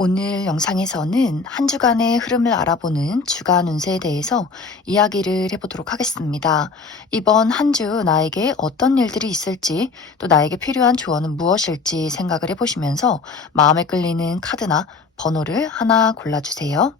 오늘 영상에서는 한 주간의 흐름을 알아보는 주간 운세에 대해서 이야기를 해보도록 하겠습니다. 이번 한 주 나에게 어떤 일들이 있을지 또 나에게 필요한 조언은 무엇일지 생각을 해보시면서 마음에 끌리는 카드나 번호를 하나 골라주세요.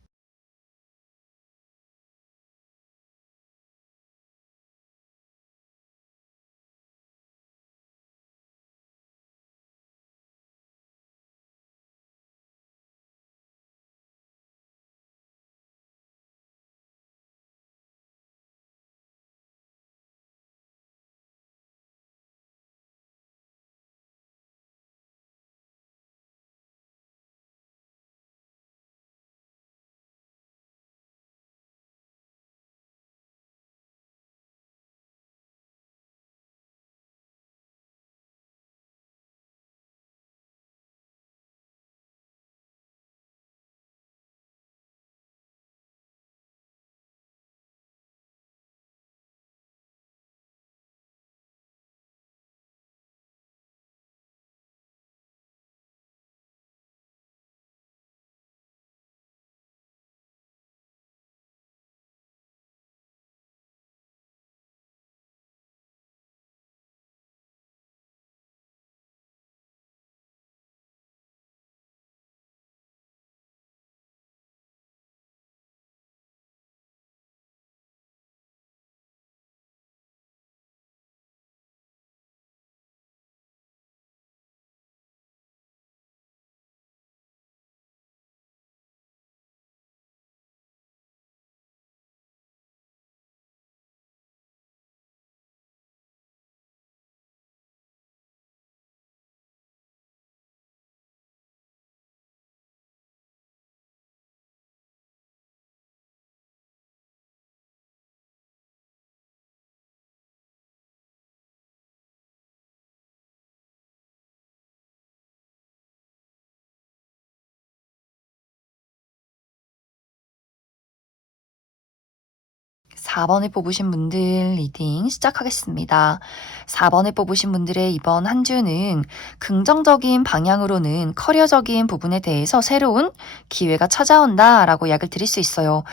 4번을 뽑으신 분들 리딩 시작하겠습니다. 4번을 뽑으신 분들의 이번 한 주는 긍정적인 방향으로는 커리어적인 부분에 대해서 새로운 기회가 찾아온다 라고 약을 드릴 수 있어요.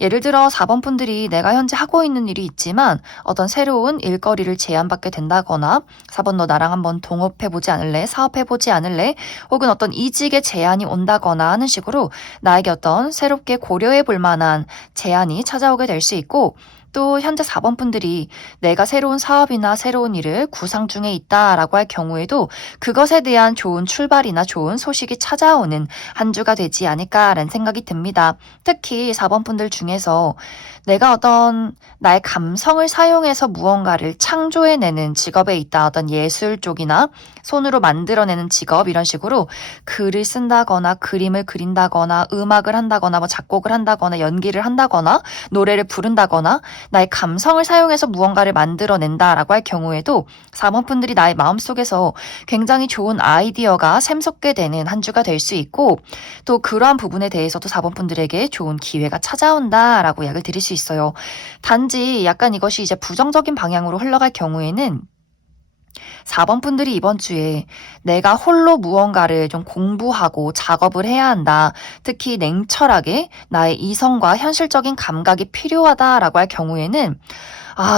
예를 들어 4번 분들이 내가 현재 하고 있는 일이 있지만 어떤 새로운 일거리를 제안받게 된다거나 4번 너 나랑 한번 동업해보지 않을래? 사업해보지 않을래? 혹은 어떤 이직의 제안이 온다거나 하는 식으로 나에게 어떤 새롭게 고려해볼 만한 제안이 찾아오게 될 수 있고 또 현재 4번 분들이 내가 새로운 사업이나 새로운 일을 구상 중에 있다라고 할 경우에도 그것에 대한 좋은 출발이나 좋은 소식이 찾아오는 한 주가 되지 않을까라는 생각이 듭니다. 특히 4번 분들 중에서 내가 어떤 나의 감성을 사용해서 무언가를 창조해내는 직업에 있다. 어떤 예술 쪽이나 손으로 만들어내는 직업 이런 식으로 글을 쓴다거나 그림을 그린다거나 음악을 한다거나 뭐 작곡을 한다거나 연기를 한다거나 노래를 부른다거나 나의 감성을 사용해서 무언가를 만들어낸다라고 할 경우에도 4번 분들이 나의 마음속에서 굉장히 좋은 아이디어가 샘솟게 되는 한 주가 될 수 있고 또 그러한 부분에 대해서도 4번 분들에게 좋은 기회가 찾아온다라고 약을 드릴 수 있어요. 단지 약간 이것이 이제 부정적인 방향으로 흘러갈 경우에는 4번 분들이 이번 주에 내가 홀로 무언가를 좀 공부하고 작업을 해야 한다. 특히 냉철하게 나의 이성과 현실적인 감각이 필요하다라고 할 경우에는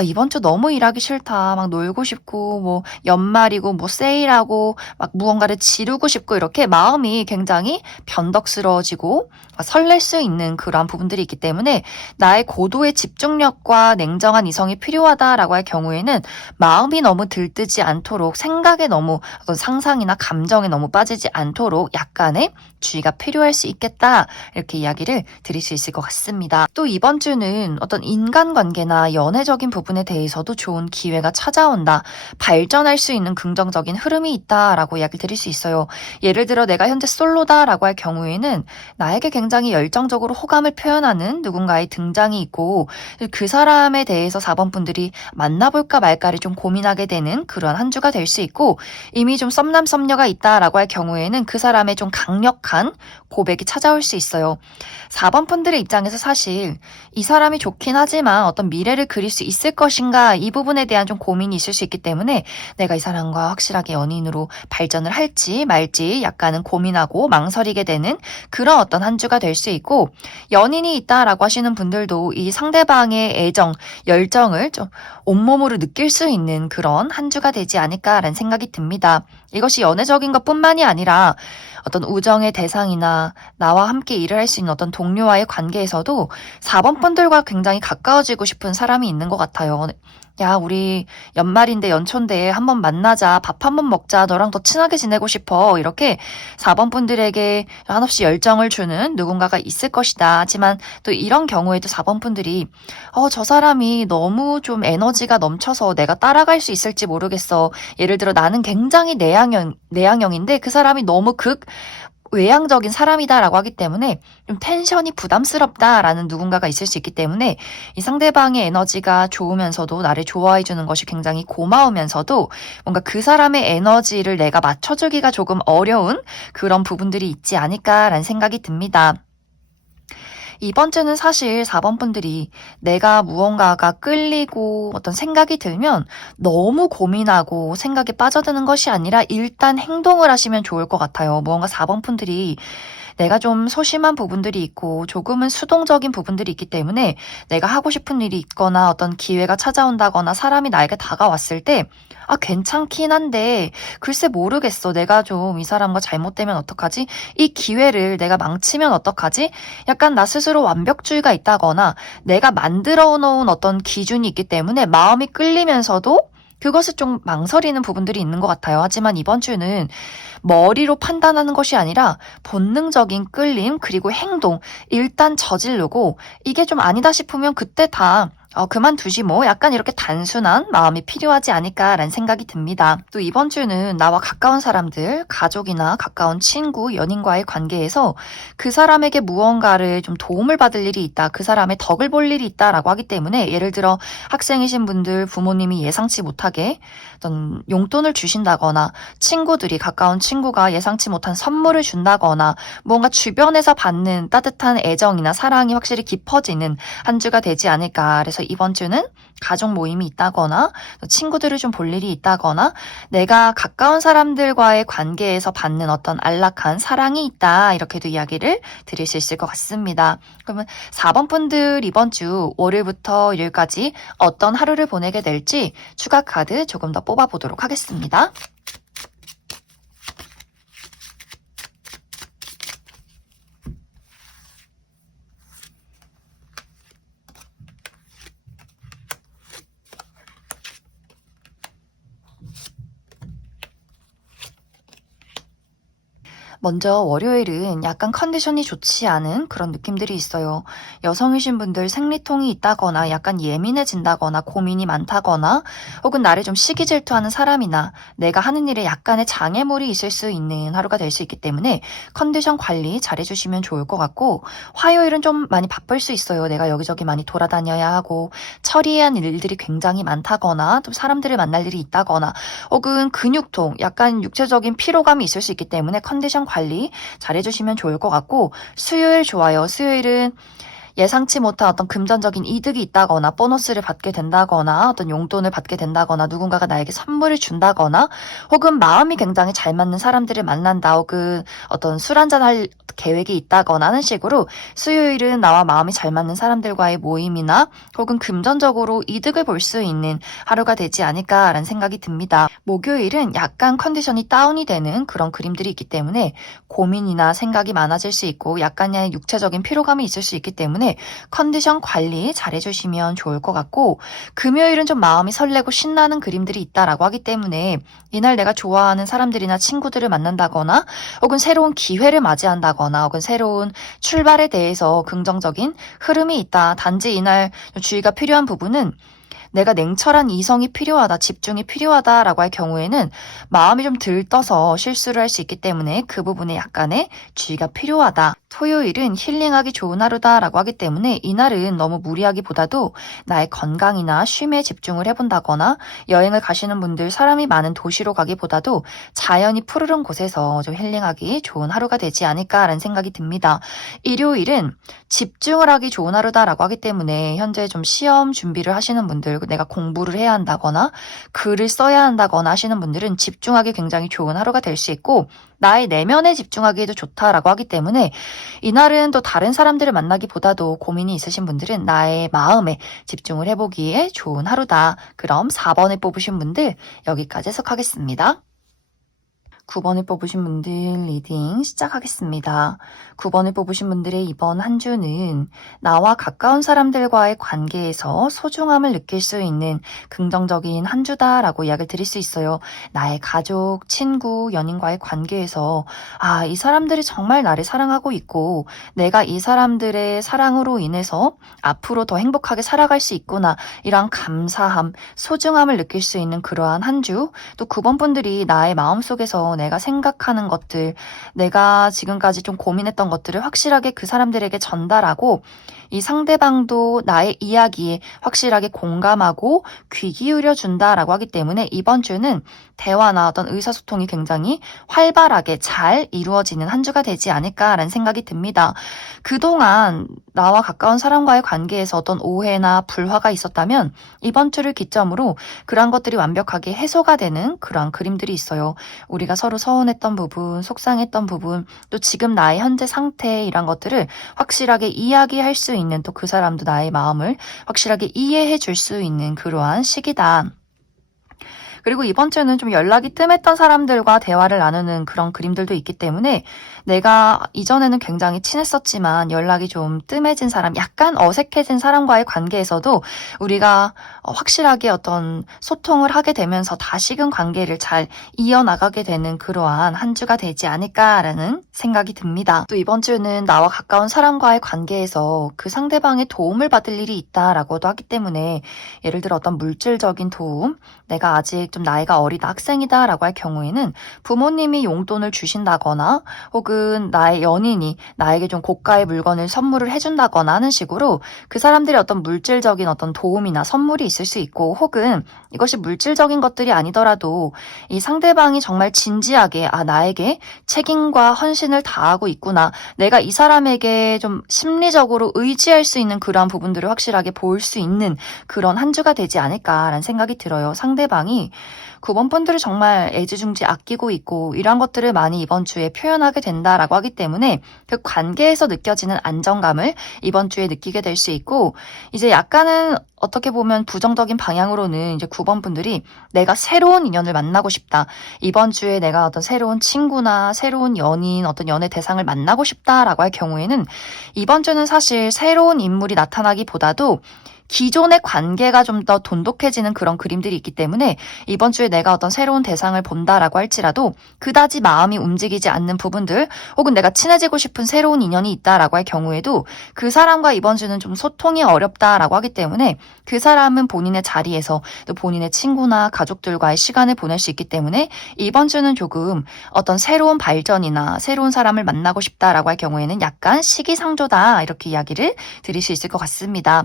이번 주 너무 일하기 싫다. 막 놀고 싶고, 뭐, 연말이고, 뭐, 세일하고, 막 무언가를 지르고 싶고, 이렇게 마음이 굉장히 변덕스러워지고, 설렐 수 있는 그러한 부분들이 있기 때문에 나의 고도의 집중력과 냉정한 이성이 필요하다라고 할 경우에는 마음이 너무 들뜨지 않도록 생각에 너무 어떤 상상이나 감정에 너무 빠지지 않도록 약간의 주의가 필요할 수 있겠다. 이렇게 이야기를 드릴 수 있을 것 같습니다. 또 이번 주는 어떤 인간관계나 연애적인 부분에 대해서도 좋은 기회가 찾아온다. 발전할 수 있는 긍정적인 흐름이 있다라고 이야기를 드릴 수 있어요. 예를 들어 내가 현재 솔로다라고 할 경우에는 나에게 굉장히 열정적으로 호감을 표현하는 누군가의 등장이 있고 그 사람에 대해서 4번 분들이 만나볼까 말까를 좀 고민하게 되는 그러한 그런 한 주가 될 수 있고, 이미 좀 썸남 썸녀가 있다라고 할 경우에는 그 사람의 좀 강력한 고백이 찾아올 수 있어요. 4번 분들의 입장에서 사실 이 사람이 좋긴 하지만 어떤 미래를 그릴 수 있을 것인가, 이 부분에 대한 좀 고민이 있을 수 있기 때문에 내가 이 사람과 확실하게 연인으로 발전을 할지 말지 약간은 고민하고 망설이게 되는 그런 어떤 한 주가 될 수 있고, 연인이 있다라고 하시는 분들도 이 상대방의 애정, 열정을 좀 온몸으로 느낄 수 있는 그런 한 주가 되지 않을까라는 생각이 듭니다. 이것이 연애적인 것뿐만이 아니라 어떤 우정의 대상이나 나와 함께 일을 할 수 있는 어떤 동료와의 관계에서도 4번 분들과 굉장히 가까워지고 싶은 사람이 있는 것 같아요. 야, 우리 연말인데 연초인데 한번 만나자, 밥 한번 먹자, 너랑 더 친하게 지내고 싶어. 이렇게 4번 분들에게 한없이 열정을 주는 누군가가 있을 것이다. 하지만 또 이런 경우에도 4번 분들이 저 사람이 너무 좀 에너지가 넘쳐서 내가 따라갈 수 있을지 모르겠어. 예를 들어 나는 굉장히 내향형인데 그 사람이 너무 외향적인 사람이다라고 하기 때문에 좀 텐션이 부담스럽다라는 누군가가 있을 수 있기 때문에 이 상대방의 에너지가 좋으면서도 나를 좋아해 주는 것이 굉장히 고마우면서도 뭔가 그 사람의 에너지를 내가 맞춰주기가 조금 어려운 그런 부분들이 있지 않을까라는 생각이 듭니다. 이번 주는 사실 4번 분들이 내가 무언가가 끌리고 어떤 생각이 들면 너무 고민하고 생각에 빠져드는 것이 아니라 일단 행동을 하시면 좋을 것 같아요. 무언가 4번 분들이 내가 좀 소심한 부분들이 있고 조금은 수동적인 부분들이 있기 때문에 내가 하고 싶은 일이 있거나 어떤 기회가 찾아온다거나 사람이 나에게 다가왔을 때 괜찮긴 한데 글쎄 모르겠어. 내가 좀 이 사람과 잘못되면 어떡하지? 이 기회를 내가 망치면 어떡하지? 약간 나 스스로 완벽주의가 있다거나 내가 만들어 놓은 어떤 기준이 있기 때문에 마음이 끌리면서도 그것을 좀 망설이는 부분들이 있는 것 같아요. 하지만 이번 주는 머리로 판단하는 것이 아니라 본능적인 끌림 그리고 행동 일단 저지르고 이게 좀 아니다 싶으면 그때 다 그만두지 뭐 약간 이렇게 단순한 마음이 필요하지 않을까라는 생각이 듭니다. 또 이번 주는 나와 가까운 사람들, 가족이나 가까운 친구, 연인과의 관계에서 그 사람에게 무언가를 좀 도움을 받을 일이 있다, 그 사람의 덕을 볼 일이 있다라고 하기 때문에 예를 들어 학생이신 분들 부모님이 예상치 못하게 어떤 용돈을 주신다거나 친구들이 가까운 친구가 예상치 못한 선물을 준다거나 뭔가 주변에서 받는 따뜻한 애정이나 사랑이 확실히 깊어지는 한 주가 되지 않을까. 그래서 이번 주는 가족 모임이 있다거나 친구들을 좀 볼 일이 있다거나 내가 가까운 사람들과의 관계에서 받는 어떤 안락한 사랑이 있다. 이렇게도 이야기를 드릴 수 있을 것 같습니다. 그러면 4번 분들 이번 주 월요일부터 일요일까지 어떤 하루를 보내게 될지 추가 카드 조금 더 뽑아보도록 하겠습니다. 먼저 월요일은 약간 컨디션이 좋지 않은 그런 느낌들이 있어요. 여성이신 분들 생리통이 있다거나 약간 예민해진다거나 고민이 많다거나 혹은 나를 좀 시기 질투하는 사람이나 내가 하는 일에 약간의 장애물이 있을 수 있는 하루가 될 수 있기 때문에 컨디션 관리 잘해주시면 좋을 것 같고, 화요일은 좀 많이 바쁠 수 있어요. 내가 여기저기 많이 돌아다녀야 하고 처리해야 하는 일들이 굉장히 많다거나 또 사람들을 만날 일이 있다거나 혹은 근육통, 약간 육체적인 피로감이 있을 수 있기 때문에 컨디션 관리 잘해주시면 좋을 것 같고, 수요일 좋아요. 수요일은 예상치 못한 어떤 금전적인 이득이 있다거나 보너스를 받게 된다거나 어떤 용돈을 받게 된다거나 누군가가 나에게 선물을 준다거나 혹은 마음이 굉장히 잘 맞는 사람들을 만난다, 혹은 어떤 술 한잔 할 계획이 있다거나 하는 식으로 수요일은 나와 마음이 잘 맞는 사람들과의 모임이나 혹은 금전적으로 이득을 볼 수 있는 하루가 되지 않을까라는 생각이 듭니다. 목요일은 약간 컨디션이 다운이 되는 그런 그림들이 있기 때문에 고민이나 생각이 많아질 수 있고 약간의 육체적인 피로감이 있을 수 있기 때문에 컨디션 관리 잘해주시면 좋을 것 같고, 금요일은 좀 마음이 설레고 신나는 그림들이 있다라고 하기 때문에 이날 내가 좋아하는 사람들이나 친구들을 만난다거나 혹은 새로운 기회를 맞이한다거나 혹은 새로운 출발에 대해서 긍정적인 흐름이 있다. 단지 이날 주의가 필요한 부분은 내가 냉철한 이성이 필요하다, 집중이 필요하다라고 할 경우에는 마음이 좀 들떠서 실수를 할 수 있기 때문에 그 부분에 약간의 주의가 필요하다. 토요일은 힐링하기 좋은 하루다라고 하기 때문에 이날은 너무 무리하기보다도 나의 건강이나 쉼에 집중을 해본다거나 여행을 가시는 분들 사람이 많은 도시로 가기보다도 자연이 푸르른 곳에서 좀 힐링하기 좋은 하루가 되지 않을까라는 생각이 듭니다. 일요일은 집중을 하기 좋은 하루다라고 하기 때문에 현재 좀 시험 준비를 하시는 분들, 내가 공부를 해야 한다거나 글을 써야 한다거나 하시는 분들은 집중하기 굉장히 좋은 하루가 될 수 있고 나의 내면에 집중하기에도 좋다라고 하기 때문에 이날은 또 다른 사람들을 만나기보다도 고민이 있으신 분들은 나의 마음에 집중을 해보기에 좋은 하루다. 그럼 4번을 뽑으신 분들 여기까지 해석하겠습니다. 9번을 뽑으신 분들 리딩 시작하겠습니다. 9번을 뽑으신 분들의 이번 한 주는 나와 가까운 사람들과의 관계에서 소중함을 느낄 수 있는 긍정적인 한 주다라고 이야기를 드릴 수 있어요. 나의 가족, 친구, 연인과의 관계에서 이 사람들이 정말 나를 사랑하고 있고 내가 이 사람들의 사랑으로 인해서 앞으로 더 행복하게 살아갈 수 있구나. 이런 감사함, 소중함을 느낄 수 있는 그러한 한 주. 또 9번 분들이 나의 마음속에서 내가 생각하는 것들, 내가 지금까지 좀 고민했던 것들을 확실하게 그 사람들에게 전달하고 이 상대방도 나의 이야기에 확실하게 공감하고 귀 기울여 준다라고 하기 때문에 이번 주는 대화나 어떤 의사소통이 굉장히 활발하게 잘 이루어지는 한 주가 되지 않을까라는 생각이 듭니다. 그동안 나와 가까운 사람과의 관계에서 어떤 오해나 불화가 있었다면 이번 주를 기점으로 그러한 것들이 완벽하게 해소가 되는 그러한 그림들이 있어요. 우리가 서로 서운했던 부분, 속상했던 부분, 또 지금 나의 현재 상태 이런 것들을 확실하게 이야기할 수 있는 또 그 사람도 나의 마음을 확실하게 이해해 줄 수 있는 그러한 시기다. 그리고 이번 주는 좀 연락이 뜸했던 사람들과 대화를 나누는 그런 그림들도 있기 때문에 내가 이전에는 굉장히 친했었지만 연락이 좀 뜸해진 사람, 약간 어색해진 사람과의 관계에서도 우리가 확실하게 어떤 소통을 하게 되면서 다시금 관계를 잘 이어나가게 되는 그러한 한 주가 되지 않을까라는 생각이 듭니다. 또 이번 주는 나와 가까운 사람과의 관계에서 그 상대방의 도움을 받을 일이 있다라고도 하기 때문에 예를 들어 어떤 물질적인 도움, 내가 아직 좀 나이가 어리다 학생이다라고 할 경우에는 부모님이 용돈을 주신다거나 혹은 나의 연인이 나에게 좀 고가의 물건을 선물을 해준다거나 하는 식으로 그 사람들의 어떤 물질적인 어떤 도움이나 선물이 있을 수 있고 혹은 이것이 물질적인 것들이 아니더라도 이 상대방이 정말 진지하게 나에게 책임과 헌신을 다하고 있구나. 내가 이 사람에게 좀 심리적으로 의지할 수 있는 그러한 부분들을 확실하게 보일 수 있는 그런 한 주가 되지 않을까라는 생각이 들어요. 상대방이 9번 분들을 정말 애지중지 아끼고 있고 이런 것들을 많이 이번 주에 표현하게 된다라고 하기 때문에 그 관계에서 느껴지는 안정감을 이번 주에 느끼게 될 수 있고 이제 약간은 어떻게 보면 부정적인 방향으로는 이제 9번 분들이 내가 새로운 인연을 만나고 싶다. 이번 주에 내가 어떤 새로운 친구나 새로운 연인, 어떤 연애 대상을 만나고 싶다라고 할 경우에는 이번 주는 사실 새로운 인물이 나타나기보다도 기존의 관계가 좀 더 돈독해지는 그런 그림들이 있기 때문에 이번 주에 내가 어떤 새로운 대상을 본다라고 할지라도 그다지 마음이 움직이지 않는 부분들 혹은 내가 친해지고 싶은 새로운 인연이 있다라고 할 경우에도 그 사람과 이번 주는 좀 소통이 어렵다라고 하기 때문에 그 사람은 본인의 자리에서 또 본인의 친구나 가족들과의 시간을 보낼 수 있기 때문에 이번 주는 조금 어떤 새로운 발전이나 새로운 사람을 만나고 싶다라고 할 경우에는 약간 시기상조다 이렇게 이야기를 드릴 수 있을 것 같습니다.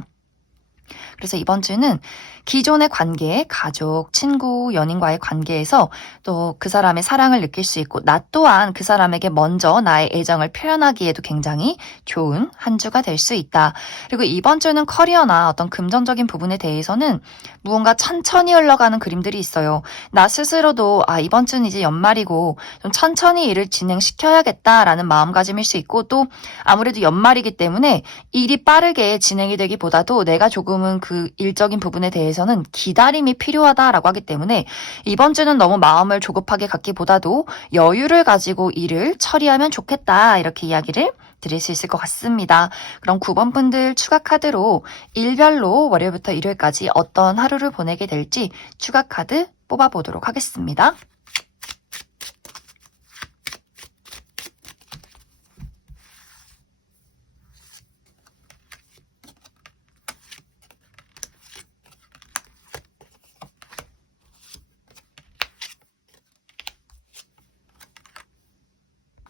그래서 이번 주는 기존의 관계, 가족, 친구, 연인과의 관계에서 또 그 사람의 사랑을 느낄 수 있고 나 또한 그 사람에게 먼저 나의 애정을 표현하기에도 굉장히 좋은 한 주가 될 수 있다. 그리고 이번 주는 커리어나 어떤 금전적인 부분에 대해서는 무언가 천천히 흘러가는 그림들이 있어요. 나 스스로도 이번 주는 이제 연말이고 좀 천천히 일을 진행시켜야겠다라는 마음가짐일 수 있고 또 아무래도 연말이기 때문에 일이 빠르게 진행이 되기보다도 내가 조금은 그 일적인 부분에 대해서는 기다림이 필요하다라고 하기 때문에 이번 주는 너무 마음을 조급하게 갖기보다도 여유를 가지고 일을 처리하면 좋겠다 이렇게 이야기를 드릴 수 있을 것 같습니다. 그럼 9번 분들 추가 카드로 일별로 월요일부터 일요일까지 어떤 하루를 보내게 될지 추가 카드 뽑아보도록 하겠습니다.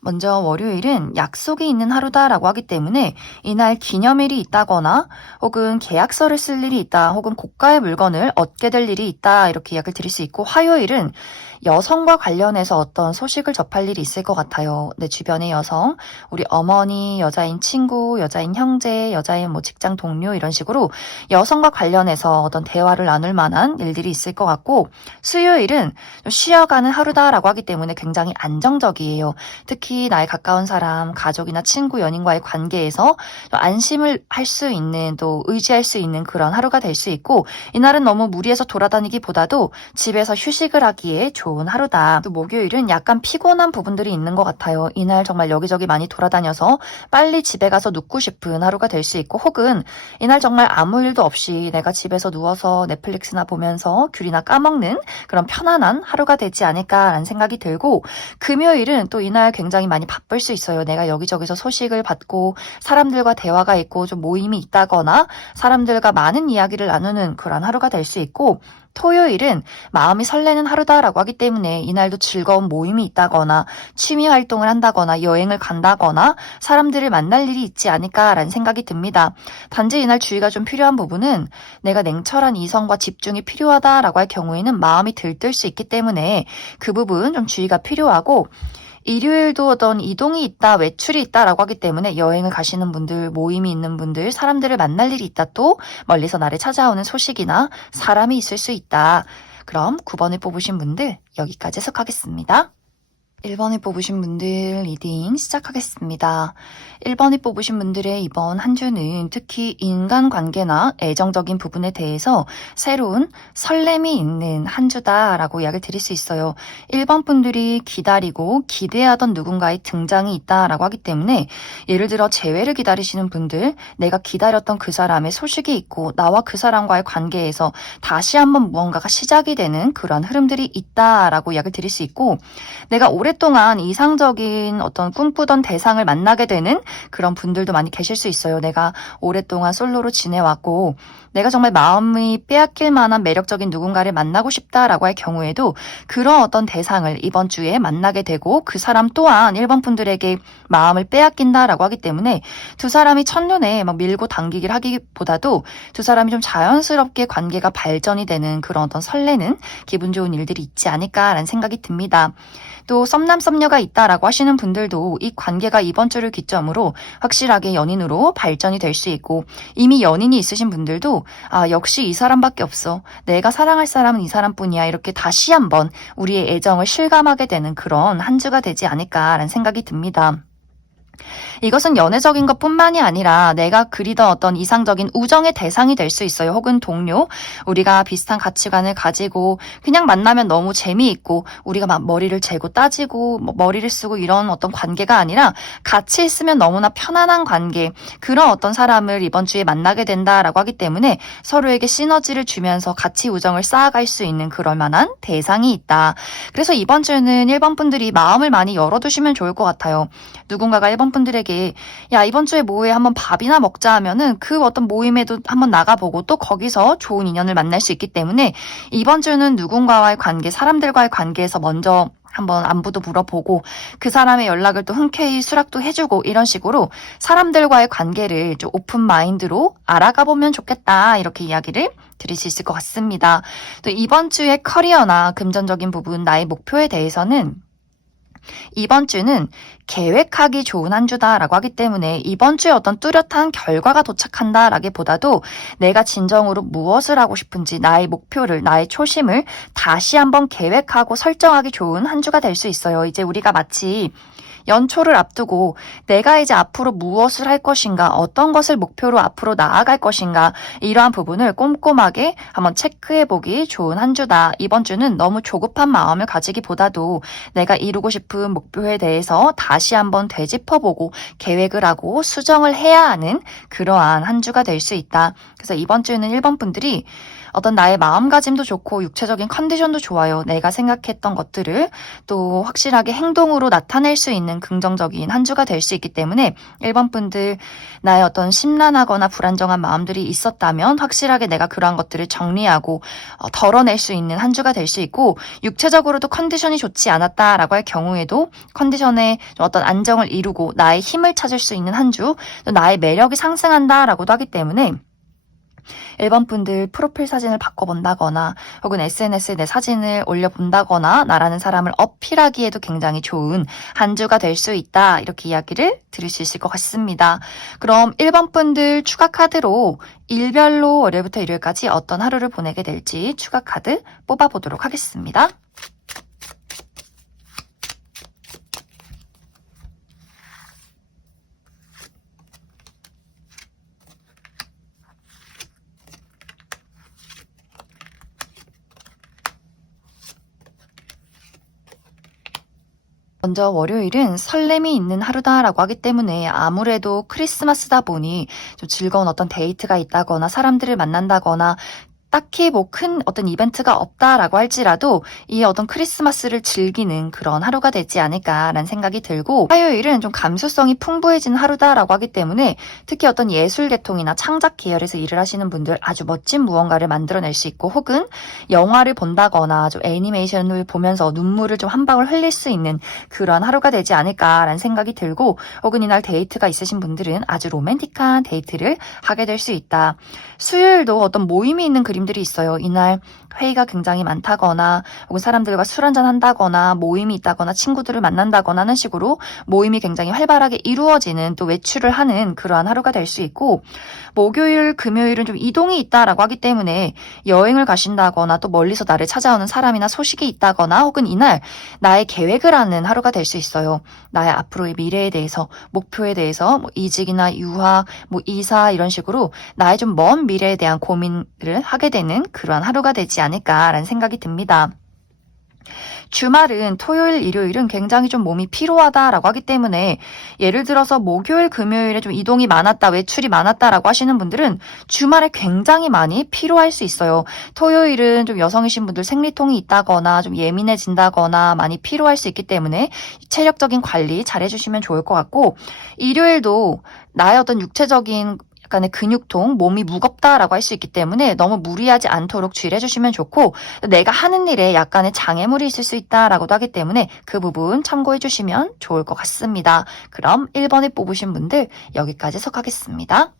먼저 월요일은 약속이 있는 하루다라고 하기 때문에 이날 기념일이 있다거나 혹은 계약서를 쓸 일이 있다 혹은 고가의 물건을 얻게 될 일이 있다 이렇게 이야기를 드릴 수 있고 화요일은 여성과 관련해서 어떤 소식을 접할 일이 있을 것 같아요. 내 주변의 여성, 우리 어머니, 여자인 친구, 여자인 형제, 여자인 뭐 직장 동료 이런 식으로 여성과 관련해서 어떤 대화를 나눌 만한 일들이 있을 것 같고 수요일은 좀 쉬어가는 하루다라고 하기 때문에 굉장히 안정적이에요. 특히 나의 가까운 사람, 가족이나 친구, 연인과의 관계에서 좀 안심을 할 수 있는 또 의지할 수 있는 그런 하루가 될 수 있고 이날은 너무 무리해서 돌아다니기보다도 집에서 휴식을 하기에 좋은 하루다. 또 목요일은 약간 피곤한 부분들이 있는 것 같아요. 이날 정말 여기저기 많이 돌아다녀서 빨리 집에 가서 눕고 싶은 하루가 될 수 있고 혹은 이날 정말 아무 일도 없이 내가 집에서 누워서 넷플릭스나 보면서 귤이나 까먹는 그런 편안한 하루가 되지 않을까라는 생각이 들고 금요일은 또 이날 굉장히 많이 바쁠 수 있어요. 내가 여기저기서 소식을 받고 사람들과 대화가 있고 좀 모임이 있다거나 사람들과 많은 이야기를 나누는 그런 하루가 될 수 있고 토요일은 마음이 설레는 하루다라고 하기 때문에 이날도 즐거운 모임이 있다거나 취미 활동을 한다거나 여행을 간다거나 사람들을 만날 일이 있지 않을까라는 생각이 듭니다. 단지 이날 주의가 좀 필요한 부분은 내가 냉철한 이성과 집중이 필요하다라고 할 경우에는 마음이 들뜰 수 있기 때문에 그 부분 좀 주의가 필요하고 일요일도 어떤 이동이 있다, 외출이 있다라고 하기 때문에 여행을 가시는 분들, 모임이 있는 분들, 사람들을 만날 일이 있다 또 멀리서 나를 찾아오는 소식이나 사람이 있을 수 있다. 그럼 9번을 뽑으신 분들 여기까지 해석하겠습니다. 1번을 뽑으신 분들 리딩 시작하겠습니다. 1번을 뽑으신 분들의 이번 한 주는 특히 인간관계나 애정적인 부분에 대해서 새로운 설렘이 있는 한 주다라고 이야기를 드릴 수 있어요. 1번 분들이 기다리고 기대하던 누군가의 등장이 있다라고 하기 때문에 예를 들어 재회를 기다리시는 분들, 내가 기다렸던 그 사람의 소식이 있고 나와 그 사람과의 관계에서 다시 한번 무언가가 시작이 되는 그런 흐름들이 있다라고 이야기를 드릴 수 있고 내가 오랫동안 이상적인 어떤 꿈꾸던 대상을 만나게 되는 그런 분들도 많이 계실 수 있어요. 내가 오랫동안 솔로로 지내왔고 내가 정말 마음이 빼앗길 만한 매력적인 누군가를 만나고 싶다라고 할 경우에도 그런 어떤 대상을 이번 주에 만나게 되고 그 사람 또한 1번 분들에게 마음을 빼앗긴다라고 하기 때문에 두 사람이 첫눈에 막 밀고 당기기를 하기보다도 두 사람이 좀 자연스럽게 관계가 발전이 되는 그런 어떤 설레는 기분 좋은 일들이 있지 않을까라는 생각이 듭니다. 또 썸남 썸녀가 있다라고 하시는 분들도 이 관계가 이번 주를 기점으로 확실하게 연인으로 발전이 될 수 있고 이미 연인이 있으신 분들도 역시 이 사람밖에 없어. 내가 사랑할 사람은 이 사람뿐이야. 이렇게 다시 한번 우리의 애정을 실감하게 되는 그런 한 주가 되지 않을까라는 생각이 듭니다. 이것은 연애적인 것뿐만이 아니라 내가 그리던 어떤 이상적인 우정의 대상이 될 수 있어요. 혹은 동료, 우리가 비슷한 가치관을 가지고 그냥 만나면 너무 재미있고 우리가 막 머리를 재고 따지고 머리를 쓰고 이런 어떤 관계가 아니라 같이 있으면 너무나 편안한 관계, 그런 어떤 사람을 이번 주에 만나게 된다라고 하기 때문에 서로에게 시너지를 주면서 같이 우정을 쌓아갈 수 있는 그럴 만한 대상이 있다. 그래서 이번 주에는 1번 분들이 마음을 많이 열어두시면 좋을 것 같아요. 누군가가 1번 분들에게 야 이번 주에 뭐해 한번 밥이나 먹자 하면은 그 어떤 모임에도 한번 나가보고 또 거기서 좋은 인연을 만날 수 있기 때문에 이번 주는 누군가와의 관계, 사람들과의 관계에서 먼저 한번 안부도 물어보고 그 사람의 연락을 또 흔쾌히 수락도 해주고 이런 식으로 사람들과의 관계를 좀 오픈 마인드로 알아가 보면 좋겠다 이렇게 이야기를 드릴 수 있을 것 같습니다. 또 이번 주의 커리어나 금전적인 부분, 나의 목표에 대해서는 이번 주는 계획하기 좋은 한 주다라고 하기 때문에 이번 주에 어떤 뚜렷한 결과가 도착한다라기보다도 내가 진정으로 무엇을 하고 싶은지 나의 목표를, 나의 초심을 다시 한번 계획하고 설정하기 좋은 한 주가 될 수 있어요. 이제 우리가 마치 연초를 앞두고 내가 이제 앞으로 무엇을 할 것인가, 어떤 것을 목표로 앞으로 나아갈 것인가 이러한 부분을 꼼꼼하게 한번 체크해보기 좋은 한 주다. 이번 주는 너무 조급한 마음을 가지기보다도 내가 이루고 싶은 목표에 대해서 다시 한번 되짚어보고 계획을 하고 수정을 해야 하는 그러한 한 주가 될 수 있다. 그래서 이번 주에는 1번 분들이 어떤 나의 마음가짐도 좋고 육체적인 컨디션도 좋아요. 내가 생각했던 것들을 또 확실하게 행동으로 나타낼 수 있는 긍정적인 한 주가 될 수 있기 때문에 1번 분들 나의 어떤 심란하거나 불안정한 마음들이 있었다면 확실하게 내가 그러한 것들을 정리하고 덜어낼 수 있는 한 주가 될 수 있고, 육체적으로도 컨디션이 좋지 않았다라고 할 경우에도 컨디션에 어떤 안정을 이루고 나의 힘을 찾을 수 있는 한 주, 또 나의 매력이 상승한다라고도 하기 때문에 1번 분들 프로필 사진을 바꿔본다거나 혹은 SNS에 내 사진을 올려본다거나 나라는 사람을 어필하기에도 굉장히 좋은 한 주가 될 수 있다, 이렇게 이야기를 들을 수 있을 것 같습니다. 그럼 1번 분들 추가 카드로 일별로 월요일부터 일요일까지 어떤 하루를 보내게 될지 추가 카드 뽑아보도록 하겠습니다. 먼저 월요일은 설렘이 있는 하루다라고 하기 때문에 아무래도 크리스마스다 보니 좀 즐거운 어떤 데이트가 있다거나 사람들을 만난다거나 딱히 뭐 큰 어떤 이벤트가 없다라고 할지라도 이 어떤 크리스마스를 즐기는 그런 하루가 되지 않을까라는 생각이 들고, 화요일은 좀 감수성이 풍부해진 하루다라고 하기 때문에 특히 어떤 예술 계통이나 창작 계열에서 일을 하시는 분들 아주 멋진 무언가를 만들어낼 수 있고, 혹은 영화를 본다거나 좀 애니메이션을 보면서 눈물을 좀 한 방울 흘릴 수 있는 그런 하루가 되지 않을까라는 생각이 들고, 혹은 이날 데이트가 있으신 분들은 아주 로맨틱한 데이트를 하게 될 수 있다. 수요일도 어떤 모임이 있는 그림들이 있어요. 이날 회의가 굉장히 많다거나 혹은 사람들과 술 한잔 한다거나 모임이 있다거나 친구들을 만난다거나 하는 식으로 모임이 굉장히 활발하게 이루어지는, 또 외출을 하는 그러한 하루가 될 수 있고, 목요일, 금요일은 좀 이동이 있다라고 하기 때문에 여행을 가신다거나 또 멀리서 나를 찾아오는 사람이나 소식이 있다거나 혹은 이날 나의 계획을 하는 하루가 될 수 있어요. 나의 앞으로의 미래에 대해서, 목표에 대해서 뭐 이직이나 유학, 뭐 이사 이런 식으로 나의 좀 먼 미래에 대한 고민을 하게 되는 그러한 하루가 되지 않을까라는 생각이 듭니다. 주말은 토요일, 일요일은 굉장히 좀 몸이 피로하다라고 하기 때문에 예를 들어서 목요일, 금요일에 좀 이동이 많았다, 외출이 많았다라고 하시는 분들은 주말에 굉장히 많이 피로할 수 있어요. 토요일은 좀 여성이신 분들 생리통이 있다거나 좀 예민해진다거나 많이 피로할 수 있기 때문에 체력적인 관리 잘 해주시면 좋을 것 같고, 일요일도 나의 어떤 육체적인 약간의 근육통, 몸이 무겁다라고 할 수 있기 때문에 너무 무리하지 않도록 주의를 해주시면 좋고, 내가 하는 일에 약간의 장애물이 있을 수 있다라고도 하기 때문에 그 부분 참고해 주시면 좋을 것 같습니다. 그럼 1번에 뽑으신 분들 여기까지 속하겠습니다.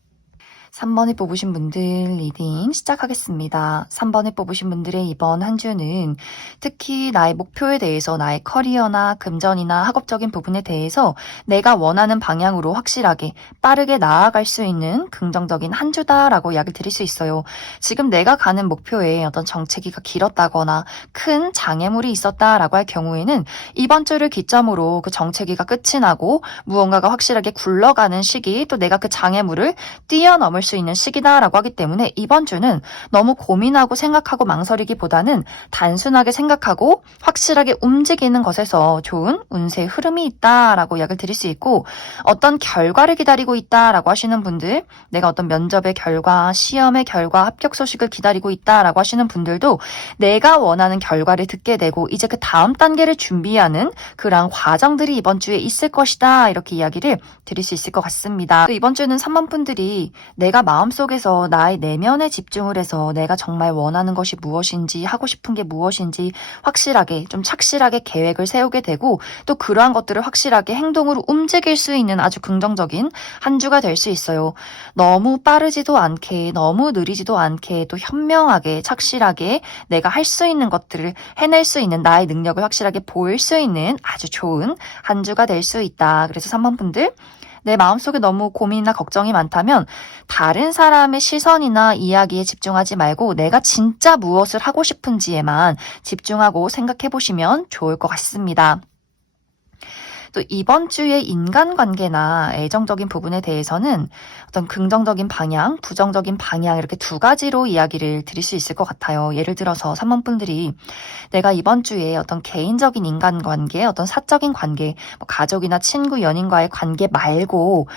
3번에 뽑으신 분들 리딩 시작하겠습니다. 3번에 뽑으신 분들의 이번 한 주는 특히 나의 목표에 대해서, 나의 커리어나 금전이나 학업적인 부분에 대해서 내가 원하는 방향으로 확실하게 빠르게 나아갈 수 있는 긍정적인 한 주다라고 이야기를 드릴 수 있어요. 지금 내가 가는 목표에 어떤 정체기가 길었다거나 큰 장애물이 있었다라고 할 경우에는 이번 주를 기점으로 그 정체기가 끝이 나고 무언가가 확실하게 굴러가는 시기, 또 내가 그 장애물을 뛰어넘을 수 있는 시기다라고 하기 때문에 이번 주는 너무 고민하고 생각하고 망설이기보다는 단순하게 생각하고 확실하게 움직이는 것에서 좋은 운세의 흐름이 있다라고 이야기를 드릴 수 있고, 어떤 결과를 기다리고 있다라고 하시는 분들, 내가 어떤 면접의 결과, 시험의 결과, 합격 소식을 기다리고 있다라고 하시는 분들도 내가 원하는 결과를 듣게 되고 이제 그 다음 단계를 준비하는 그런 과정들이 이번 주에 있을 것이다, 이렇게 이야기를 드릴 수 있을 것 같습니다. 또 이번 주는 3번 분들이 내가 마음속에서 나의 내면에 집중을 해서 내가 정말 원하는 것이 무엇인지, 하고 싶은 게 무엇인지 확실하게, 좀 착실하게 계획을 세우게 되고, 또 그러한 것들을 확실하게 행동으로 움직일 수 있는 아주 긍정적인 한 주가 될 수 있어요. 너무 빠르지도 않게, 너무 느리지도 않게, 또 현명하게, 착실하게 내가 할 수 있는 것들을 해낼 수 있는, 나의 능력을 확실하게 보일 수 있는 아주 좋은 한 주가 될 수 있다. 그래서 3번 분들, 내 마음속에 너무 고민이나 걱정이 많다면 다른 사람의 시선이나 이야기에 집중하지 말고 내가 진짜 무엇을 하고 싶은지에만 집중하고 생각해 보시면 좋을 것 같습니다. 또 이번 주의 인간관계나 애정적인 부분에 대해서는 어떤 긍정적인 방향, 부정적인 방향, 이렇게 두 가지로 이야기를 드릴 수 있을 것 같아요. 예를 들어서 3번 분들이 내가 이번 주에 어떤 개인적인 인간관계, 어떤 사적인 관계, 뭐 가족이나 친구, 연인과의 관계 말고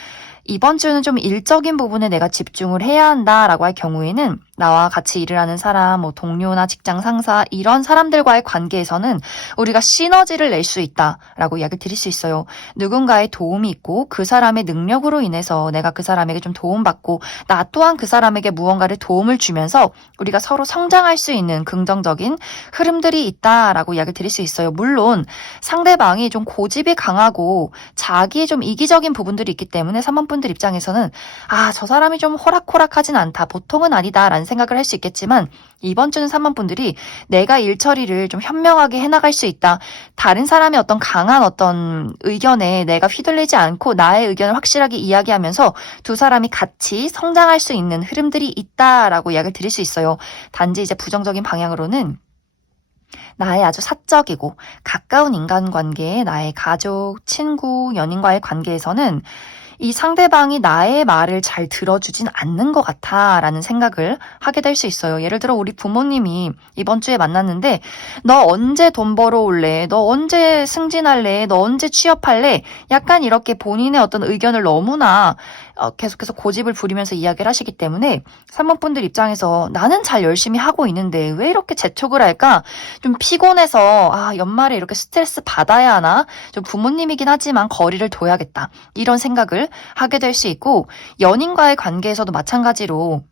이번 주는 좀 일적인 부분에 내가 집중을 해야 한다라고 할 경우에는 나와 같이 일을 하는 사람, 뭐 동료나 직장 상사 이런 사람들과의 관계에서는 우리가 시너지를 낼 수 있다라고 이야기를 드릴 수 있어요. 누군가의 도움이 있고 그 사람의 능력으로 인해서 내가 그 사람에게 좀 도움받고 나 또한 그 사람에게 무언가를 도움을 주면서 우리가 서로 성장할 수 있는 긍정적인 흐름들이 있다라고 이야기를 드릴 수 있어요. 물론 상대방이 좀 고집이 강하고 자기의 좀 이기적인 부분들이 있기 때문에 3번분들 입장에서는 저 사람이 좀 호락호락하진 않다. 보통은 아니다라는 생각을 할 수 있겠지만 이번 주는 3번분들이 내가 일 처리를 좀 현명하게 해나갈 수 있다. 다른 사람의 어떤 강한 어떤 의견에 내가 휘둘리지 않고 나의 의견을 확실하게 이야기하면서 두 사람이 같이 성장할 수 있는 흐름들이 있다라고 이야기를 드릴 수 있어요. 단지 이제 부정적인 방향으로는 나의 아주 사적이고 가까운 인간관계, 나의 가족, 친구, 연인과의 관계에서는 이 상대방이 나의 말을 잘 들어주진 않는 것 같아 라는 생각을 하게 될 수 있어요. 예를 들어 우리 부모님이 이번 주에 만났는데 너 언제 돈 벌어올래? 너 언제 승진할래? 너 언제 취업할래? 약간 이렇게 본인의 어떤 의견을 너무나 계속해서 고집을 부리면서 이야기를 하시기 때문에 3번분들 입장에서 나는 잘 열심히 하고 있는데 왜 이렇게 재촉을 할까? 좀 피곤해서 연말에 이렇게 스트레스 받아야 하나? 좀 부모님이긴 하지만 거리를 둬야겠다. 이런 생각을 하게 될 수 있고 연인과의 관계에서도 마찬가지로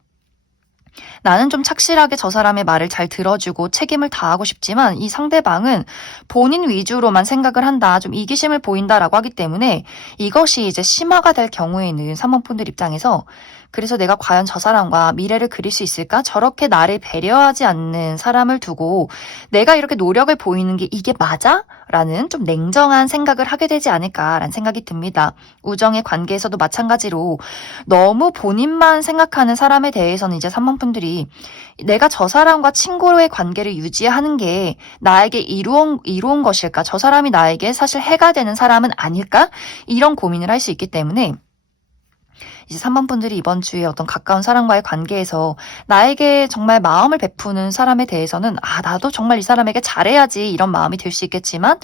나는 좀 착실하게 저 사람의 말을 잘 들어주고 책임을 다하고 싶지만 이 상대방은 본인 위주로만 생각을 한다, 좀 이기심을 보인다라고 하기 때문에 이것이 이제 심화가 될 경우에는 3번분들 입장에서 그래서 내가 과연 저 사람과 미래를 그릴 수 있을까? 저렇게 나를 배려하지 않는 사람을 두고 내가 이렇게 노력을 보이는 게 이게 맞아? 라는 좀 냉정한 생각을 하게 되지 않을까라는 생각이 듭니다. 우정의 관계에서도 마찬가지로 너무 본인만 생각하는 사람에 대해서는 이제 3번분들이 내가 저 사람과 친구의 관계를 유지하는 게 나에게 이로운 것일까? 저 사람이 나에게 사실 해가 되는 사람은 아닐까? 이런 고민을 할 수 있기 때문에 이제 3번분들이 이번 주에 어떤 가까운 사람과의 관계에서 나에게 정말 마음을 베푸는 사람에 대해서는 나도 정말 이 사람에게 잘해야지 이런 마음이 들 수 있겠지만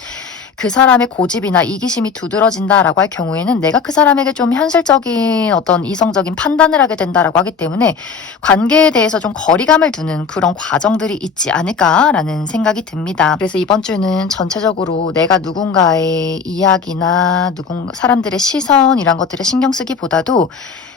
그 사람의 고집이나 이기심이 두드러진다라고 할 경우에는 내가 그 사람에게 좀 현실적인 어떤 이성적인 판단을 하게 된다라고 하기 때문에 관계에 대해서 좀 거리감을 두는 그런 과정들이 있지 않을까라는 생각이 듭니다. 그래서 이번 주는 전체적으로 내가 누군가의 이야기나 사람들의 시선 이런 것들에 신경 쓰기보다도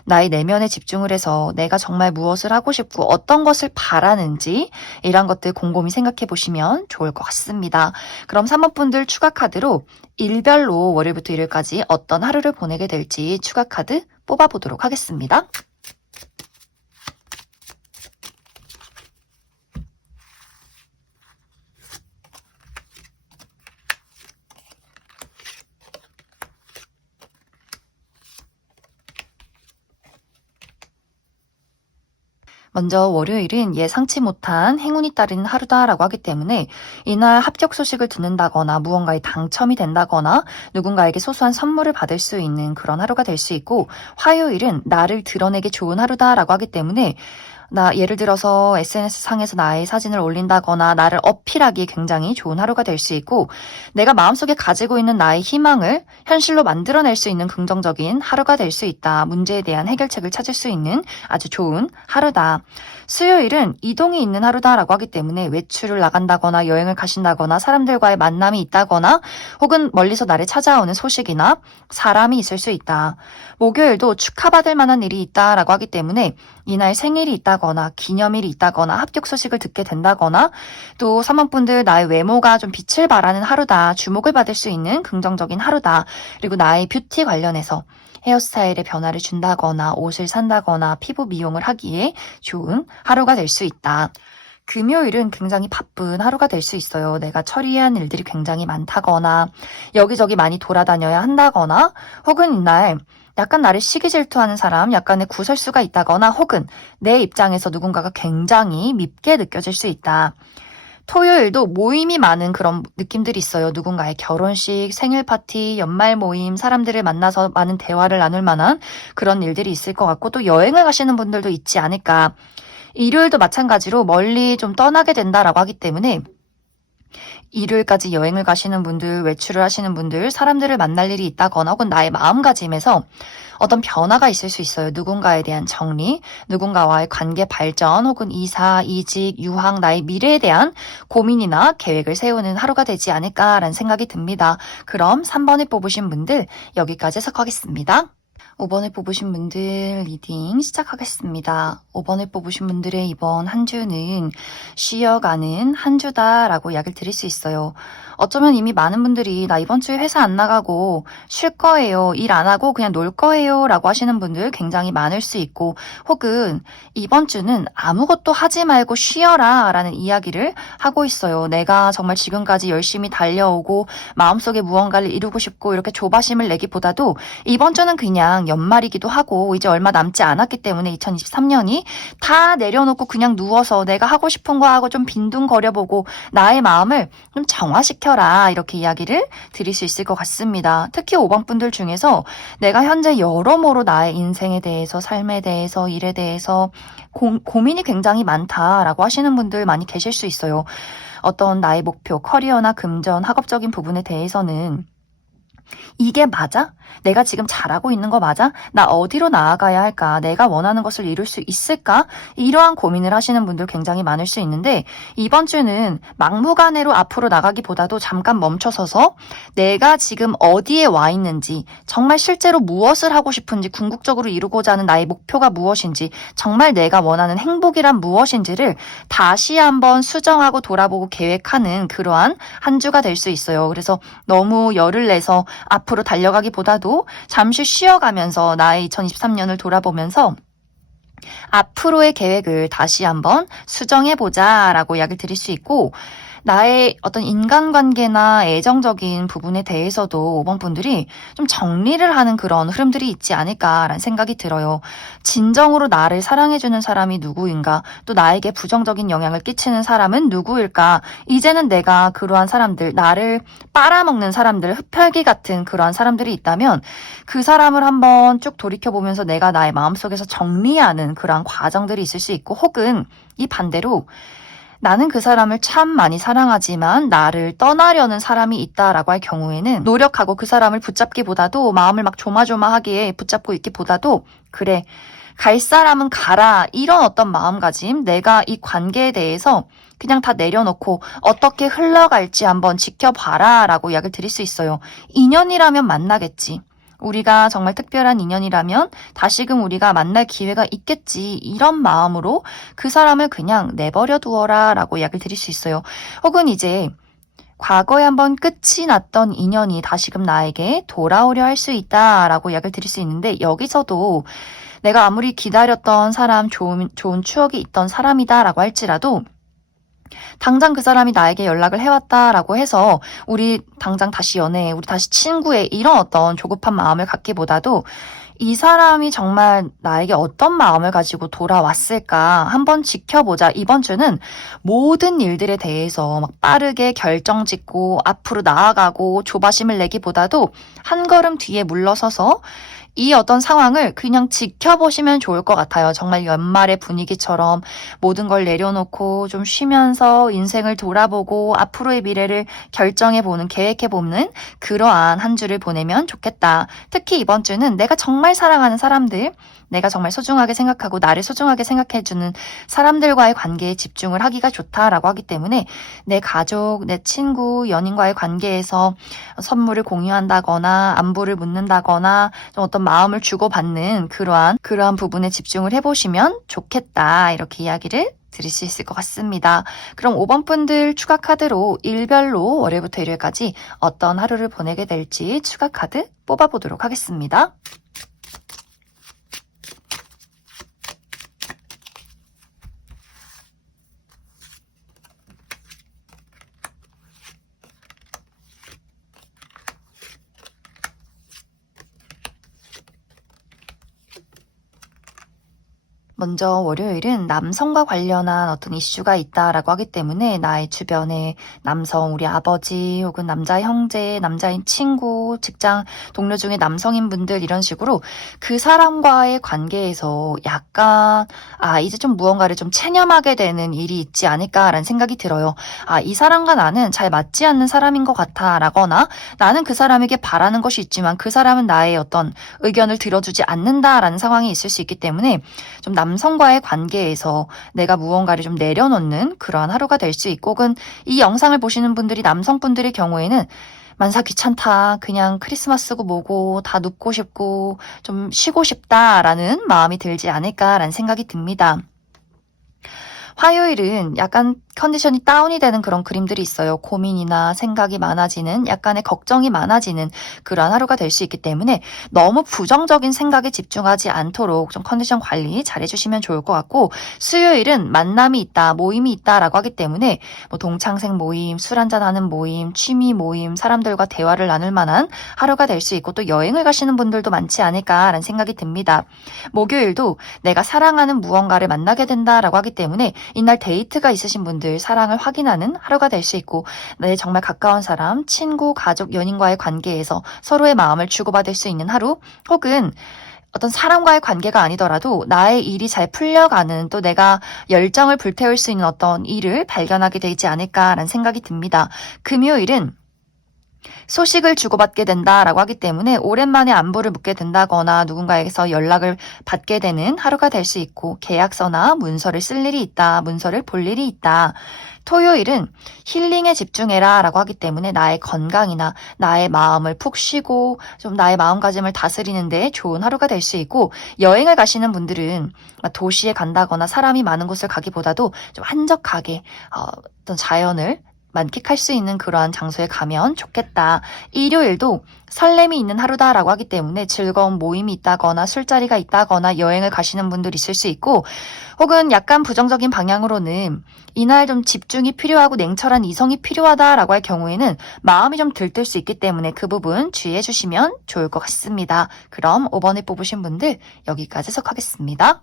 나의 내면에 집중을 해서 내가 정말 무엇을 하고 싶고 어떤 것을 바라는지 이런 것들 곰곰이 생각해 보시면 좋을 것 같습니다. 그럼 3번분들 추가 카드로 일별로 월요일부터 일요일까지 어떤 하루를 보내게 될지 추가 카드 뽑아보도록 하겠습니다. 먼저 월요일은 예상치 못한 행운이 따르는 하루다라고 하기 때문에 이날 합격 소식을 듣는다거나 무언가에 당첨이 된다거나 누군가에게 소소한 선물을 받을 수 있는 그런 하루가 될 수 있고 화요일은 나를 드러내기 좋은 하루다라고 하기 때문에 예를 들어서 SNS상에서 나의 사진을 올린다거나 나를 어필하기에 굉장히 좋은 하루가 될 수 있고 내가 마음속에 가지고 있는 나의 희망을 현실로 만들어낼 수 있는 긍정적인 하루가 될 수 있다. 문제에 대한 해결책을 찾을 수 있는 아주 좋은 하루다. 수요일은 이동이 있는 하루다라고 하기 때문에 외출을 나간다거나 여행을 가신다거나 사람들과의 만남이 있다거나 혹은 멀리서 나를 찾아오는 소식이나 사람이 있을 수 있다. 목요일도 축하받을 만한 일이 있다라고 하기 때문에 이날 생일이 있다거나 기념일이 있다거나 합격 소식을 듣게 된다거나 또 3번분들 나의 외모가 좀 빛을 발하는 하루다. 주목을 받을 수 있는 긍정적인 하루다. 그리고 나의 뷰티 관련해서 헤어스타일에 변화를 준다거나 옷을 산다거나 피부 미용을 하기에 좋은 하루가 될 수 있다. 금요일은 굉장히 바쁜 하루가 될 수 있어요. 내가 처리해야 하는 일들이 굉장히 많다거나 여기저기 많이 돌아다녀야 한다거나 혹은 이날 약간 나를 시기 질투하는 사람, 약간의 구설수가 있다거나 혹은 내 입장에서 누군가가 굉장히 밉게 느껴질 수 있다. 토요일도 모임이 많은 그런 느낌들이 있어요. 누군가의 결혼식, 생일 파티, 연말 모임, 사람들을 만나서 많은 대화를 나눌 만한 그런 일들이 있을 것 같고 또 여행을 가시는 분들도 있지 않을까. 일요일도 마찬가지로 멀리 좀 떠나게 된다라고 하기 때문에 일요일까지 여행을 가시는 분들, 외출을 하시는 분들, 사람들을 만날 일이 있다거나 혹은 나의 마음가짐에서 어떤 변화가 있을 수 있어요. 누군가에 대한 정리, 누군가와의 관계 발전, 혹은 이사, 이직, 유학, 나의 미래에 대한 고민이나 계획을 세우는 하루가 되지 않을까라는 생각이 듭니다. 그럼 3번을 뽑으신 분들 여기까지 해석하겠습니다. 5번을 뽑으신 분들 리딩 시작하겠습니다. 5번을 뽑으신 분들의 이번 한 주는 쉬어가는 한 주다라고 이야기를 드릴 수 있어요. 어쩌면 이미 많은 분들이 나 이번 주에 회사 안 나가고 쉴 거예요. 일 안 하고 그냥 놀 거예요. 라고 하시는 분들 굉장히 많을 수 있고, 혹은 이번 주는 아무것도 하지 말고 쉬어라 라는 이야기를 하고 있어요. 내가 정말 지금까지 열심히 달려오고 마음속에 무언가를 이루고 싶고 이렇게 조바심을 내기보다도 이번 주는 그냥 연말이기도 하고 이제 얼마 남지 않았기 때문에 2023년이 다 내려놓고 그냥 누워서 내가 하고 싶은 거 하고 좀 빈둥거려보고 나의 마음을 좀 정화시켜라, 이렇게 이야기를 드릴 수 있을 것 같습니다. 특히 5번 분들 중에서 내가 현재 여러모로 나의 인생에 대해서, 삶에 대해서, 일에 대해서 고민이 굉장히 많다라고 하시는 분들 많이 계실 수 있어요. 어떤 나의 목표, 커리어나 금전, 학업적인 부분에 대해서는 이게 맞아? 내가 지금 잘하고 있는 거 맞아? 나 어디로 나아가야 할까? 내가 원하는 것을 이룰 수 있을까? 이러한 고민을 하시는 분들 굉장히 많을 수 있는데, 이번 주는 막무가내로 앞으로 나가기보다도 잠깐 멈춰서서 내가 지금 어디에 와 있는지, 정말 실제로 무엇을 하고 싶은지, 궁극적으로 이루고자 하는 나의 목표가 무엇인지, 정말 내가 원하는 행복이란 무엇인지를 다시 한번 수정하고 돌아보고 계획하는 그러한 한 주가 될 수 있어요. 그래서 너무 열을 내서 앞으로 달려가기보다도 잠시 쉬어가면서 나의 2023년을 돌아보면서 앞으로의 계획을 다시 한번 수정해보자 라고 이야기를 드릴 수 있고, 나의 어떤 인간관계나 애정적인 부분에 대해서도 5번 분들이 좀 정리를 하는 그런 흐름들이 있지 않을까라는 생각이 들어요. 진정으로 나를 사랑해주는 사람이 누구인가, 또 나에게 부정적인 영향을 끼치는 사람은 누구일까, 이제는 내가 그러한 사람들, 나를 빨아먹는 사람들, 흡혈귀 같은 그러한 사람들이 있다면 그 사람을 한번 쭉 돌이켜보면서 내가 나의 마음속에서 정리하는 그러한 과정들이 있을 수 있고, 혹은 이 반대로 나는 그 사람을 참 많이 사랑하지만 나를 떠나려는 사람이 있다라고 할 경우에는 노력하고 그 사람을 붙잡기보다도, 마음을 막 조마조마하게 붙잡고 있기보다도, 그래, 갈 사람은 가라, 이런 어떤 마음가짐, 내가 이 관계에 대해서 그냥 다 내려놓고 어떻게 흘러갈지 한번 지켜봐라 라고 이야기를 드릴 수 있어요. 인연이라면 만나겠지. 우리가 정말 특별한 인연이라면 다시금 우리가 만날 기회가 있겠지, 이런 마음으로 그 사람을 그냥 내버려 두어라 라고 이야기를 드릴 수 있어요. 혹은 이제 과거에 한번 끝이 났던 인연이 다시금 나에게 돌아오려 할 수 있다라고 이야기를 드릴 수 있는데, 여기서도 내가 아무리 기다렸던 사람, 좋은 추억이 있던 사람이다라고 할지라도 당장 그 사람이 나에게 연락을 해왔다라고 해서 우리 당장 다시 연애해, 우리 다시 친구해, 이런 어떤 조급한 마음을 갖기보다도 이 사람이 정말 나에게 어떤 마음을 가지고 돌아왔을까 한번 지켜보자. 이번 주는 모든 일들에 대해서 막 빠르게 결정 짓고 앞으로 나아가고 조바심을 내기보다도 한 걸음 뒤에 물러서서 이 어떤 상황을 그냥 지켜보시면 좋을 것 같아요. 정말 연말의 분위기처럼 모든 걸 내려놓고 좀 쉬면서 인생을 돌아보고 앞으로의 미래를 결정해보는, 계획해보는 그러한 한 주를 보내면 좋겠다. 특히 이번 주는 내가 정말 사랑하는 사람들, 내가 정말 소중하게 생각하고 나를 소중하게 생각해주는 사람들과의 관계에 집중을 하기가 좋다라고 하기 때문에 내 가족, 내 친구, 연인과의 관계에서 선물을 공유한다거나 안부를 묻는다거나 좀 어떤 마음을 주고받는 그러한 부분에 집중을 해보시면 좋겠다, 이렇게 이야기를 드릴 수 있을 것 같습니다. 그럼 5번 분들 추가 카드로 일별로 월요일부터 일요일까지 어떤 하루를 보내게 될지 추가 카드 뽑아보도록 하겠습니다. 먼저 월요일은 남성과 관련한 어떤 이슈가 있다라고 하기 때문에 나의 주변에 남성, 우리 아버지 혹은 남자 형제, 남자인 친구, 직장 동료 중에 남성인 분들 이런 식으로 그 사람과의 관계에서 약간 이제 좀 무언가를 좀 체념하게 되는 일이 있지 않을까라는 생각이 들어요. 이 사람과 나는 잘 맞지 않는 사람인 것 같아 라거나 나는 그 사람에게 바라는 것이 있지만 그 사람은 나의 어떤 의견을 들어주지 않는다라는 상황이 있을 수 있기 때문에 좀 남성과의 관계에서 내가 무언가를 좀 내려놓는 그러한 하루가 될 수 있고 혹은 이 영상을 보시는 분들이 남성분들의 경우에는 만사 귀찮다. 그냥 크리스마스고 뭐고 다 눕고 싶고 좀 쉬고 싶다라는 마음이 들지 않을까라는 생각이 듭니다. 화요일은 약간 컨디션이 다운이 되는 그런 그림들이 있어요. 고민이나 생각이 많아지는, 약간의 걱정이 많아지는 그런 하루가 될 수 있기 때문에 너무 부정적인 생각에 집중하지 않도록 좀 컨디션 관리 잘 해주시면 좋을 것 같고, 수요일은 만남이 있다, 모임이 있다라고 하기 때문에 뭐 동창생 모임, 술 한잔하는 모임, 취미 모임, 사람들과 대화를 나눌 만한 하루가 될 수 있고 또 여행을 가시는 분들도 많지 않을까라는 생각이 듭니다. 목요일도 내가 사랑하는 무언가를 만나게 된다라고 하기 때문에 이날 데이트가 있으신 분들 사랑을 확인하는 하루가 될 수 있고 내 정말 가까운 사람, 친구, 가족, 연인과의 관계에서 서로의 마음을 주고받을 수 있는 하루 혹은 어떤 사람과의 관계가 아니더라도 나의 일이 잘 풀려가는 또 내가 열정을 불태울 수 있는 어떤 일을 발견하게 되지 않을까라는 생각이 듭니다. 금요일은 소식을 주고받게 된다라고 하기 때문에 오랜만에 안부를 묻게 된다거나 누군가에게서 연락을 받게 되는 하루가 될 수 있고 계약서나 문서를 쓸 일이 있다, 문서를 볼 일이 있다. 토요일은 힐링에 집중해라 라고 하기 때문에 나의 건강이나 나의 마음을 푹 쉬고 좀 나의 마음가짐을 다스리는데 좋은 하루가 될 수 있고 여행을 가시는 분들은 도시에 간다거나 사람이 많은 곳을 가기보다도 좀 한적하게 어떤 자연을 만끽할 수 있는 그러한 장소에 가면 좋겠다. 일요일도 설렘이 있는 하루다라고 하기 때문에 즐거운 모임이 있다거나 술자리가 있다거나 여행을 가시는 분들 있을 수 있고 혹은 약간 부정적인 방향으로는 이날 좀 집중이 필요하고 냉철한 이성이 필요하다라고 할 경우에는 마음이 좀 들뜰 수 있기 때문에 그 부분 주의해 주시면 좋을 것 같습니다. 그럼 5번에 뽑으신 분들 여기까지 해석하겠습니다.